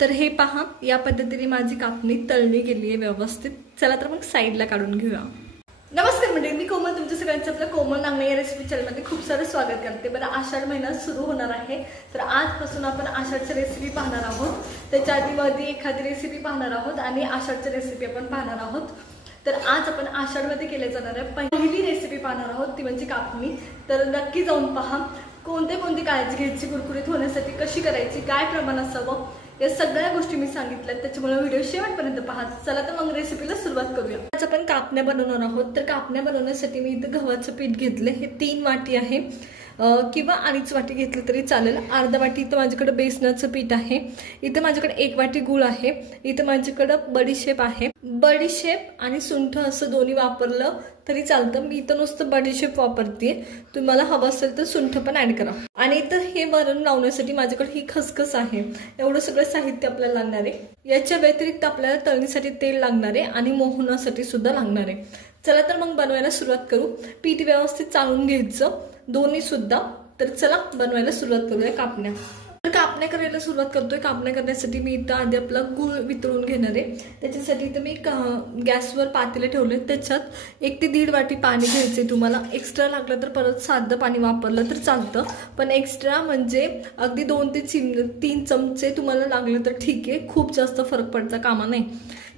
तर हे पहा, या पद्धतीने माझी कापणी तळली गेली आहे व्यवस्थित। चला तर मग साईडला काढून घेऊया। नमस्कार मंडळी, मी कोमल तुमच्या सगळ्यांचं आपल्या कोमल नांगणे या रेसिपी चॅनलमध्ये खूप सारं स्वागत करते। बरं, आषाढ महिना सुरू होणार आहे, तर आजपासून आपण आषाढची रेसिपी पाहणार आहोत। त्याच्या आधीमध्ये एखादी रेसिपी पाहणार आहोत आणि आषाढची रेसिपी आपण पाहणार आहोत। तर आज आपण आषाढमध्ये केले जाणाऱ्या पहिली रेसिपी पाहणार आहोत, ती म्हणजे कापणी। तर नक्की जाऊन पहा, कोणती काळजी घ्यायची, कुरकुरीत होण्यासाठी कशी करायची, काय प्रमाण असावं, या सगळ्या गोष्टी मी सांगितल्यात। त्याच्यामुळे व्हिडिओ शेवटपर्यंत पहा। चला तर मग रेसिपीला सुरुवात करूया। आज आपण कापण्या बनवणार आहोत। तर कापण्या बनवण्यासाठी मी इथे गव्हाचं पीठ घेतले, हे 3 वाटी आहे किंवा अडीच वाटी घेतलं तरी चालेल। अर्धा वाटी इथं माझ्याकडे बेसनाचं पीठ आहे, इथं माझ्याकडे 1 वाटी गूळ आहे, इथं माझ्याकडे बडीशेप आहे। बडीशेप आणि सुंठ असं दोन्ही वापरलं तरी चालतं, मी इथं नुसतं बडीशेप वापरते। तुम्हाला हवं असेल तर सुंठ पण ऍड करा। आणि इथं हे वरण लावण्यासाठी माझ्याकडे ही खसखस आहे। एवढं सगळं साहित्य आपल्याला लागणार आहे। याच्या व्यतिरिक्त आपल्याला तळणीसाठी तेल लागणार आहे आणि मोहनासाठी सुद्धा लागणार आहे। चला तर मग बनवायला सुरुवात करू। पीठ व्यवस्थित चाळून घ्यायचं दोन्ही सुद्धा। तर चला बनवायला सुरुवात करूया कापण्या। तर कापण्या करायला सुरुवात करतोय। कापण्या करण्यासाठी मी इथं आधी आपला गूळ वितळून घेणार आहे। त्याच्यासाठी इथं मी गॅसवर पातेले ठेवले, त्याच्यात 1 ते 1.5 वाटी पाणी घ्यायचे। तुम्हाला एक्स्ट्रा लागलं तर परत साधं पाणी वापरलं तर चालतं, पण एक्स्ट्रा म्हणजे अगदी 2 ते 3 चमचे तुम्हाला लागलं तर ठीक आहे, खूप जास्त फरक पडता कामा नाही।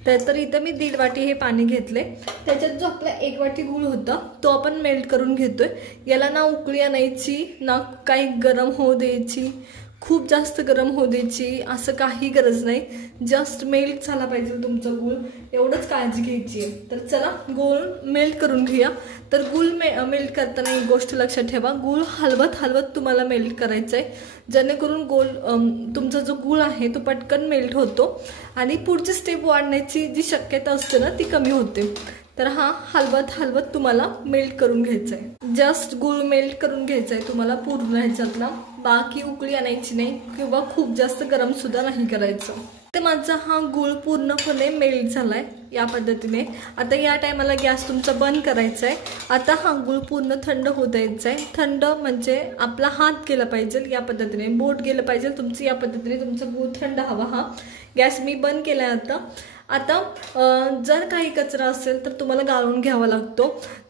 तर इथं मी 1.5 वाटी हे पाणी घेतले। त्याच्यात जो आपला 1 वाटी गूळ होता तो आपण मेल्ट करून घेतोय। याला ना उकळी आणायची ना काही गरम होऊ द्यायची, खूप जास्त गरम होऊ द्यायची असं काही गरज नाही, जस्ट मेल्ट झाला पाहिजे तुमचा गूळ, एवढंच काळजी घ्यायची आहे। तर चला गूळ मेल्ट करून घेऊया। तर गूळ मेल्ट करताना एक गोष्ट लक्षात ठेवा, गूळ हलवत तुम्हाला मेल्ट करायचं आहे, जेणेकरून तुमचा जो गूळ आहे तो पटकन मेल्ट होतो आणि पुढची स्टेप वाढण्याची जी शक्यता असते ना ती कमी होते। तर हा हलवत तुम्हाला मेल्ट करून घ्यायचा आहे। जस्ट गूळ मेल्ट करून घ्यायचा आहे तुम्हाला पूर्ण ह्याच्यातला, बाकी उकळी आणायची नाही किंवा खूप जास्त गरम सुद्धा नाही करायचं। तर माझा हा गूळ पूर्णपणे मेल्ट झालाय या पद्धतीने। आता या टायमाला गॅस तुमचा बंद करायचा आहे। आता हा गूळ पूर्ण थंड होऊ द्यायचा आहे। थंड म्हणजे आपला हात गेला पाहिजे या पद्धतीने, बोट गेलं पाहिजे तुमचं, या पद्धतीने तुमचा गूळ थंड हवा। हा गॅस मी बंद केलाय आता जर काही कचरा असेल तर तुम्हाला गाळून घ्यावा लागतो।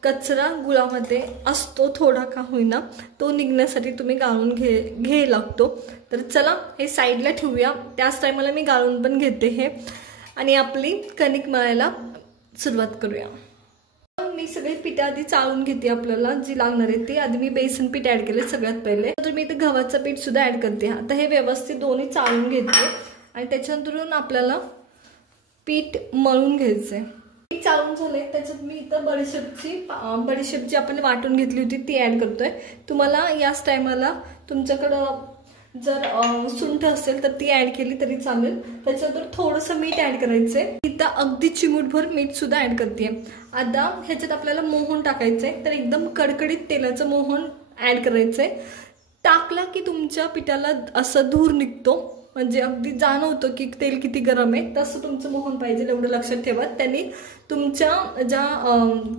कचरा गुळामध्ये असतो थोडा का होईना, तो निघण्यासाठी तुम्ही गाळून घ्यायला लागतो। तर चला हे साईडला ठेवूया, त्याच टायमाला मी गाळून पण घेते हे आणि आपली कणिक मळायला सुरुवात करूया। मी सगळे पीठ आधी चाळून घेते, आपल्याला जी लागणार आहे ती। आधी मी बेसन पीठ ऍड केले सगळ्यात पहिले, तर मी इथे गव्हाचं पीठ सुद्धा ऍड करते। आता हे व्यवस्थित दोन्ही चाळून घेते आणि त्याच्यानंतरून आपल्याला पीठ मळून घ्यायचंय। पीठ चाळून झालंय, त्याच्यात मी इथं बडीशेप जी आपण वाटून घेतली होती ती ऍड करतोय। तुम्हाला याच टायमाला तुमच्याकडं जर सुंठ असेल तर ती ऍड केली तरी चालेल। त्याच्यानंतर थोडंसं मीठ ऍड करायचंय, इथं अगदी चिमूटभर मीठ सुद्धा ऍड करते। आता ह्याच्यात आपल्याला मोहन टाकायचंय, तर एकदम कडकडीत तेलाचं मोहन ऍड करायचंय। टाकला की तुमच्या पिठाला असं धूर निघतो, म्हणजे अगदी जाणवतं की तेल किती गरम आहे, तसं तुमचं मोहन पाहिजे, एवढं लक्षात ठेवा। त्यांनी तुमच्या ज्या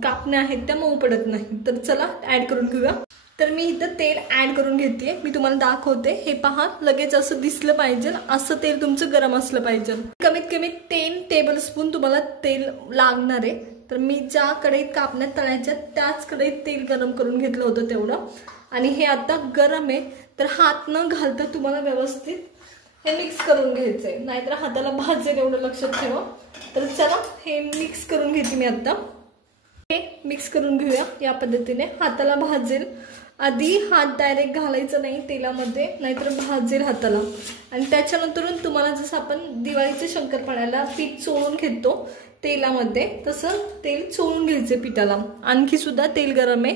कापण्या आहेत त्या मऊ पडत नाही। तर चला ऍड करून घेऊया। तर मी इथं तेल ऍड करून घेते, मी तुम्हाला दाखवते। हे पहा, लगेच असं दिसलं पाहिजे, असं तेल तुमचं गरम असलं पाहिजे। कमीत कमी 3 टेबलस्पून तुम्हाला तेल लागणार आहे। तर मी ज्या कढईत कापण्या तळायच्या त्याच कढईत तेल गरम करून घेतलं होतं तेवढं, आणि हे आता गरम आहे। तर हात न घालता तुम्हाला व्यवस्थित हे मिक्स करून घ्यायचंय, नाहीतर हाताला भाजेल, एवढं लक्षात ठेवा। तर चला हे मिक्स करून घेते मी आता। हे मिक्स करून घेऊया या पद्धतीने, हाताला भाजेल। आधी हात डायरेक्ट घालायचं नाही तेलामध्ये, नाहीतर भाजेल हाताला। आणि त्याच्यानंतरून तुम्हाला जसं आपण दिवाळीच्या शंकरपाळ्याला पीठ चोळून घेतो तेलामध्ये, तसं तेल चोळून घ्यायचे पिठाला। आणखी सुद्धा तेल गरम आहे,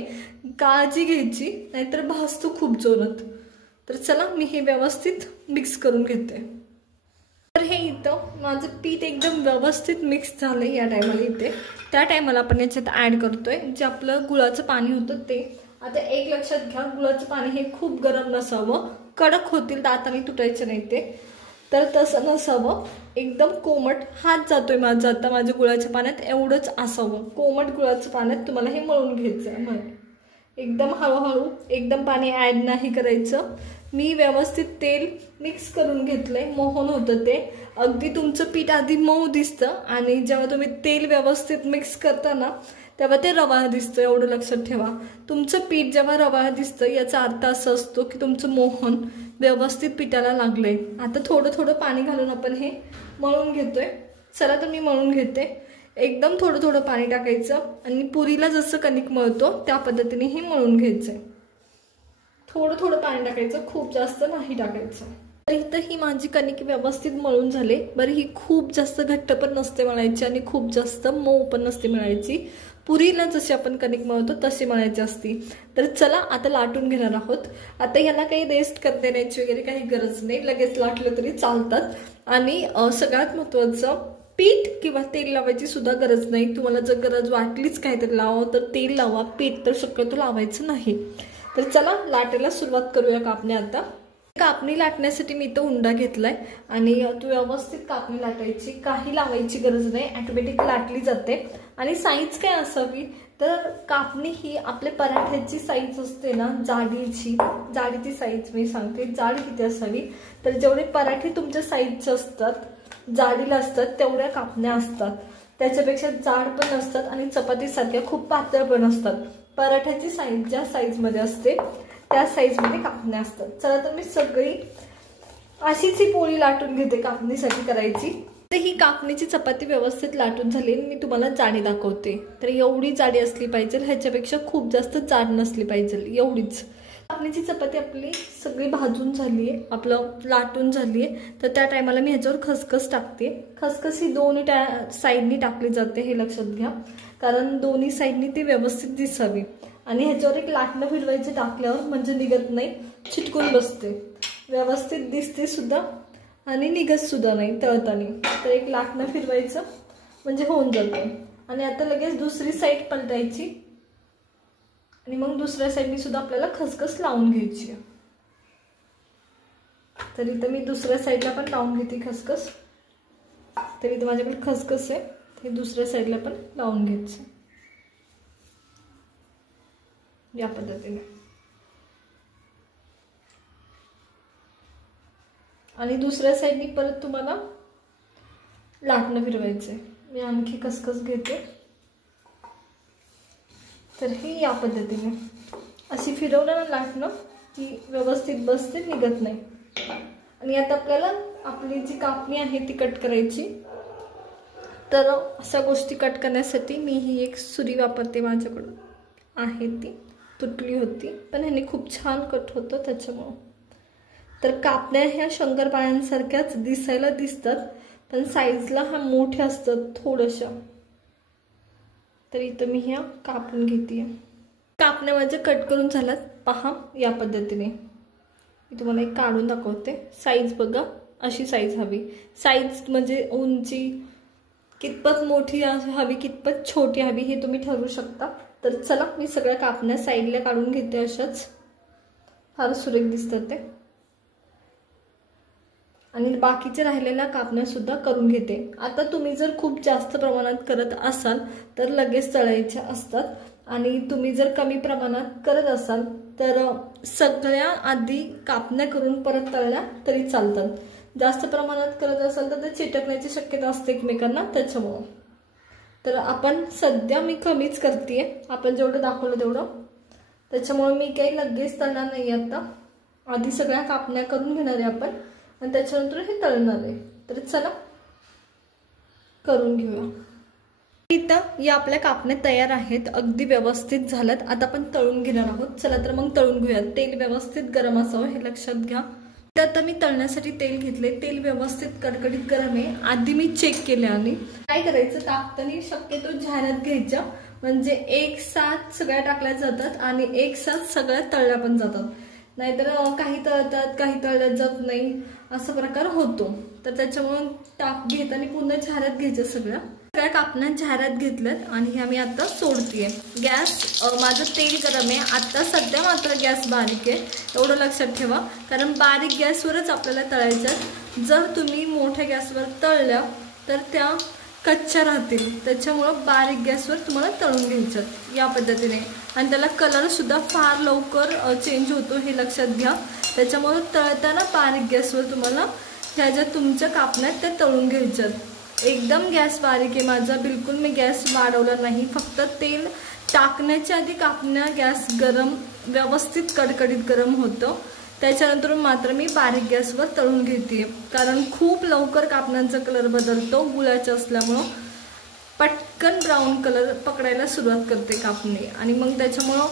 काळजी घ्यायची, नाहीतर भाजतो खूप जोरात। तर चला मी हे व्यवस्थित मिक्स करून घेते। तर हे इथं माझं पीठ एकदम व्यवस्थित मिक्स झालंय या टायमाला इथे। त्या टायमाला आपण याच्यात ऍड करतोय जे आपलं गुळाचं पाणी होतं ते। आता एक लक्षात घ्या, गुळाचं पाणी हे खूप गरम नसावं, कडक होतील, दाताने तुटायचे नाही ते, तर तसं नसावं, एकदम कोमट। हात जातोय माझा आता माझ्या गुळाच्या पाण्यात, एवढंच असावं कोमट गुळाच्या पाण्यात तुम्हाला हे मळून घ्यायचं आहे। एकदम हळूहळू, एकदम पाणी ऍड नाही करायचं, मी व्यवस्थित तेल मिक्स करून घेतलंय, मोहन होतं ते। अगदी तुमचं पीठ आधी मऊ दिसतं आणि जेव्हा तुम्ही तेल व्यवस्थित मिक्स करता ना तेव्हा ते रवाळ दिसतं, एवढं लक्षात ठेवा। तुमचं पीठ जेव्हा रवाळ दिसतं याचा अर्थ असा असतो की तुमचं मोहन व्यवस्थित पिठाला लागलंय। आता थोडं थोडं पाणी घालून आपण हे मळून घेतोय। चला तर मी मळून घेते। एकदम थोडं थोडं पाणी टाकायचं आणि पुरीला जसं कणिक मळतो त्या पद्धतीने हे मळून घ्यायचंय। थोडं थोडं पाणी टाकायचं, खूप जास्त नाही टाकायचं। तर इथं ही माझी कणिक व्यवस्थित मळून झाले। बरं, ही खूप जास्त घट्ट पण नसते मळायची आणि खूप जास्त मऊ पण नसते मळायची। पुरीला जशी आपण कणिक मळतो तशी मळायची असती। तर चला आता लाटून घेणार आहोत। आता याला काही रेस्ट कर देण्याची वगैरे काही गरज नाही, लगेच लाटलं तरी चालतात। आणि सगळ्यात महत्त्वाचं, पीठ किंवा तेल लावायची सुद्धा गरज नाही। तुम्हाला जर गरज वाटलीच काहीतरी लावा तर तेल लावा, पीठ तर शक्यतो लावायचं नाही। तर चला लाटायला सुरुवात करूया कापण्या। आता कापणी लाटण्यासाठी मी इथं उंडा घेतलाय आणि तू व्यवस्थित कापणी लाटायची, काही लावायची गरज नाही, ऑटोमॅटिक लाटली जाते। आणि साईज काय असावी तर कापणी ही आपल्या पराठ्याची साईज असते ना, जाडीची साईज मी सांगते, जाडी किती असावी तर जेवढे पराठे तुमच्या साईजचे असतात, जाडीला असतात तेवढ्या कापण्या असतात। त्याच्यापेक्षा जाड पण नसतात आणि चपातीसारख्या खूप पातळ पण असतात। पराठ्याची साईज ज्या साईजमध्ये असते त्या साईजमध्ये कापण्या असतात। चला तर मी सगळी अशीच ही पोळी लाटून घेते कापणीसाठी करायची। तर ही कापणीची चपाती व्यवस्थित लाटून झाली, मी तुम्हाला जाडी दाखवते। तर एवढी जाडी असली पाहिजे, ह्याच्यापेक्षा खूप जास्त जाड नसली पाहिजे, एवढीच। कापणीची चपाती आपली सगळी भाजून झाली आहे, आपलं लाटून झाली आहे। तर त्या टायमाला मी ह्याच्यावर खसखस टाकते। खसखस ही दोन्ही साईडनी टाकली जाते, हे लक्षात घ्या, कारण दोन्ही साईडनी ती व्यवस्थित दिसावी। आणि ह्याच्यावर एक लाटणं फिरवायचं टाकल्यावर, म्हणजे निघत नाही, चिटकून बसते, व्यवस्थित दिसते सुद्धा आणि निघत सुद्धा नाही तळताना। तर एक लाटणं फिरवायचं म्हणजे होऊन जाते। आणि आता लगेच दुसरी साईड पलटायची आणि मग दुसऱ्या साईडनी सुद्धा आपल्याला खसखस लावून घ्यायची। तर इथं मी दुसऱ्या साईडला पण लावून घेते खसखस। तर इथं माझ्याकडे खसखस आहे, ते दुसऱ्या साईडला पण लावून घ्यायचं या पद्धतीने। आणि दुसऱ्या साईडनी परत तुम्हाला लाटणं फिरवायचंय। मी आणखी खसखस घेते। तर हे या पद्धतीने अशी फिरवलं ना लाटणं की व्यवस्थित बसते, निघत नाही। आणि आता आपल्याला आपली जी कापणी आहे ती कट करायची। तर अशा गोष्टी कट करण्यासाठी मी ही एक सुरी वापरते, माझ्याकडून आहे ती, तुटली होती पण ह्याने खूप छान कट होतं त्याच्यामुळं। तर कापण्या ह्या शंकरपाळ्यांसारख्याच दिसायला दिसतात पण साईजला ह्या मोठ्या असतात थोड्याशा। तर इथं मी ह्या कापून घेते। कापण्या माझ्या कट करून झाल्यात, पहा या पद्धतीने। मी तुम्हाला एक काढून दाखवते। साईज बघा, अशी साईज हवी। साईज म्हणजे उंची कितपत मोठी हवी, कितपत छोटी हवी हे तुम्ही ठरवू शकता। तर चला मी सगळ्या कापण्या साईडला काढून घेते, अशाच फार सुरेख दिसतात ते। आणि बाकीचे राहिलेल्या कापण्या सुद्धा करून घेते। आता तुम्ही जर खूप जास्त प्रमाणात करत असाल तर लगेच तळायच्या असतात, आणि तुम्ही जर कमी प्रमाणात करत असाल तर सगळ्या आधी कापण्या करून परत तळल्या तरी चालतात। जास्त प्रमाणात करत असाल तर ते चिटकण्याची शक्यता असते एकमेकांना, त्याच्यामुळे। तर आपण सध्या मी कमीच करतेय, आपण जेवढं दाखवलं तेवढं, त्याच्यामुळे मी काही लगेच तळणार नाही। आता आधी सगळ्या कापण्या करून घेणार आहे आपण आणि त्याच्यानंतर हे तळणार आहे। तर चला करून घेऊया। इथं या आपल्या कापण्या तयार आहेत, अगदी व्यवस्थित झाल्यात। आता आपण तळून घेणार आहोत। चला तर मग तळून घेऊया। तेल व्यवस्थित गरम असावं हे लक्षात घ्या। आता मी तळण्यासाठी तेल घेतले, तेल व्यवस्थित कडकडीत गरम आहे। आधी मी चेक केले आणि काय करायचं, टाकताना शक्यतो जाहिरात घ्यायच्या, म्हणजे एक साथ सगळ्या टाकल्या जातात आणि एक साथ सगळ्या तळल्या पण जातात। नाहीतर काही तळतात काही तळल्या जात नाही, असा प्रकार होतो। तर त्याच्यामुळे टाक घेताना पूर्ण जाहिरात घ्यायच्या, सगळ्या कापण्या जाहिरात घेतल्यात आणि ह्या मी आता सोडतीये। गॅस माझं तेल गरम आहे आता, सध्या मात्र गॅस बारीक आहे, एवढं लक्षात ठेवा, कारण बारीक गॅसवरच आपल्याला तळायचं। जर तुम्ही मोठ्या गॅसवर तळल्या तर त्या कच्च्या राहतील, त्याच्यामुळं बारीक गॅसवर तुम्हाला तळून घ्यायचं या पद्धतीने। आणि त्याला कलर सुद्धा फार लवकर चेंज होतो हे लक्षात घ्या, त्याच्यामुळे तळताना बारीक गॅसवर तुम्हाला ह्या ज्या तुमच्या कापण्या त्या तळून घ्यायच्यात। एकदम गॅस बारीक आहे माझा, बिलकुल मी गॅस वाढवला नाही, फक्त तेल टाकण्याच्या आधी कापण्या गॅस गरम व्यवस्थित कडकडीत गरम होतं, त्याच्यानंतर मात्र मी बारीक गॅसवर तळून घेते, कारण खूप लवकर कापण्यांचा कलर बदलतो गुळाचा असल्यामुळं पटकन ब्राऊन कलर पकडायला सुरुवात करते कापणी, आणि मग त्याच्यामुळं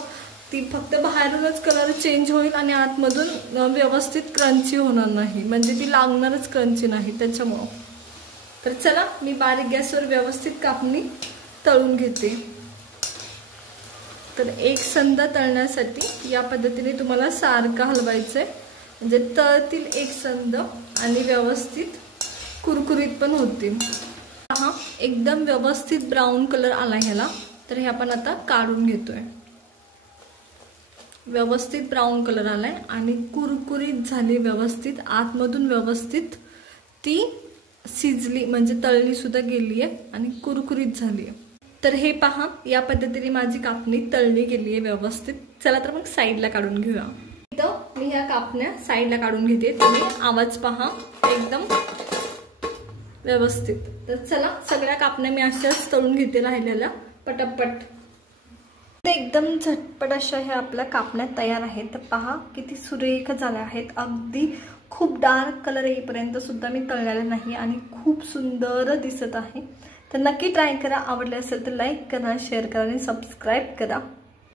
ती फक्त बाहेरूनच कलर चेंज होईल आणि आतमधून व्यवस्थित क्रंची होणार नाही, म्हणजे ती लागणारच क्रंची नाही त्याच्यामुळं। तर चला मी बारीक गॅसवर व्यवस्थित कापणी तळून घेते। तर एक संद तळण्यासाठी या पद्धतीने तुम्हाला सारखं हलवायचं आहे, म्हणजे तळतील एक संद आणि व्यवस्थित कुरकुरीत पण होतील। हा एकदम व्यवस्थित ब्राऊन कलर आला ह्याला, तर हे आपण आता काढून घेतोय। व्यवस्थित ब्राऊन कलर आलाय आणि कुरकुरीत झाली व्यवस्थित, आतमधून व्यवस्थित ती शिजली, म्हणजे तळली सुद्धा गेली आहे आणि कुरकुरीत झाली आहे। तर हे पहा, या पद्धतीने माझी कापणी तळली गेली आहे व्यवस्थित। चला तर मग साईडला काढून घेऊया। इथं मी ह्या कापण्या साईडला काढून घेते, तुम्ही आवाज पहा एकदम व्यवस्थित। तर चला सगळ्या कापण्या मी अशाच तळून घेते राहिलेल्या पटापट। एकदम झटपट अशा ह्या आपल्या कापण्या तयार आहेत। तर पहा किती सुरेख झाल्या आहेत, अगदी खूप डार्क कलर येईपर्यंत सुद्धा मी तळलेला नाही आणि खूप सुंदर दिसत आहे। तर नक्की ट्राय करा, आवडले असेल तर लाईक करा, शेअर करा आणि सबस्क्राईब करा।